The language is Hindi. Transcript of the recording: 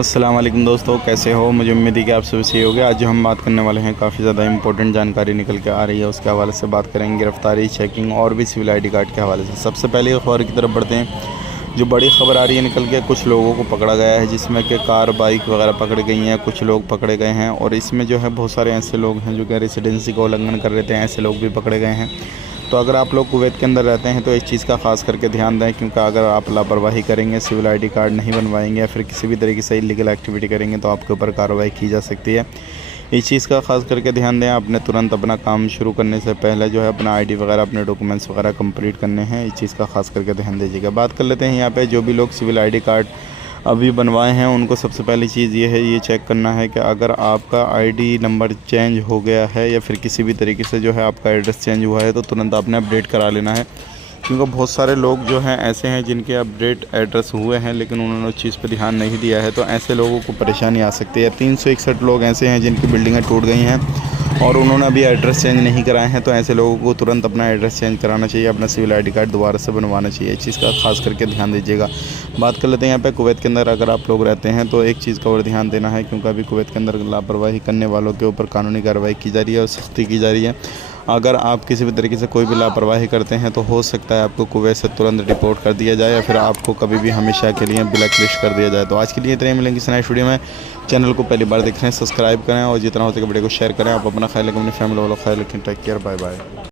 अस्सलाम वालेकुम दोस्तों, कैसे हो। मुझे उम्मीद है कि आप सभी सही होंगे। आज जो हम बात करने वाले हैं काफ़ी ज़्यादा इंपॉर्टेंट जानकारी निकल के आ रही है, उसके हवाले से बात करेंगे। गिरफ्तारी, चेकिंग और भी सिविल आईडी कार्ड के हवाले से। सबसे पहले खबर की तरफ बढ़ते हैं। जो बड़ी खबर आ रही है निकल के, कुछ लोगों को पकड़ा गया है, जिसमें कि कार बाइक वगैरह पकड़ गई हैं, कुछ लोग पकड़े गए हैं। और इसमें जो है बहुत सारे ऐसे लोग हैं जो कि रेसिडेंसी का उल्लंघन कर रहे थे, ऐसे लोग भी पकड़े गए हैं। तो अगर आप लोग कुवैत के अंदर रहते हैं तो इस चीज़ का ख़ास करके ध्यान दें, क्योंकि अगर आप लापरवाही करेंगे, सिविल आईडी कार्ड नहीं बनवाएंगे या फिर किसी भी तरीके से इलीगल एक्टिविटी करेंगे तो आपके ऊपर कार्रवाई की जा सकती है। इस चीज़ का ख़ास करके ध्यान दें। आपने तुरंत अपना काम शुरू करने से पहले जो है अपना आईडी वगैरह, अपने डॉक्यूमेंट्स वगैरह कंप्लीट करने हैं। इस चीज़ का ख़ास करके ध्यान दीजिएगा। बात कर लेते हैं यहाँ पे जो भी लोग सिविल आईडी कार्ड अभी बनवाए हैं, उनको सबसे पहली चीज़ ये है, ये चेक करना है कि अगर आपका आईडी नंबर चेंज हो गया है या फिर किसी भी तरीके से जो है आपका एड्रेस चेंज हुआ है तो तुरंत आपने अपडेट करा लेना है। क्योंकि बहुत सारे लोग जो हैं ऐसे हैं जिनके अपडेट एड्रेस हुए हैं लेकिन उन्होंने उस चीज़ पर ध्यान नहीं दिया है, तो ऐसे लोगों को परेशानी आ सकती है। 361 लोग ऐसे हैं जिनकी बिल्डिंगें टूट गई हैं और उन्होंने अभी एड्रेस चेंज नहीं कराए हैं, तो ऐसे लोगों को तुरंत अपना एड्रेस चेंज कराना चाहिए, अपना सिविल आईडी कार्ड दोबारा से बनवाना चाहिए। इस चीज़ का खास करके ध्यान दीजिएगा। बात कर लेते हैं यहाँ पे कुवैत के अंदर अगर आप लोग रहते हैं तो एक चीज़ का और ध्यान देना है, क्योंकि अभी कुवैत के अंदर लापरवाही करने वालों के ऊपर कानूनी कार्रवाई की जा रही है और सख्ती की जा रही है। अगर आप किसी भी तरीके से कोई भी लापरवाही करते हैं तो हो सकता है आपको कुवैत से तुरंत रिपोर्ट कर दिया जाए या फिर आपको कभी भी हमेशा के लिए ब्लैक लिस्ट कर दिया जाए। तो आज के लिए इतने मिलेंगे इस नए वीडियो में। चैनल को पहली बार देख रहे हैं, सब्सक्राइब करें और जितना हो सके वीडियो को शेयर करें। आप अपना ख्याल रखें, अपनी फैमिली वालों का ख्याल रखें। Take care, bye bye.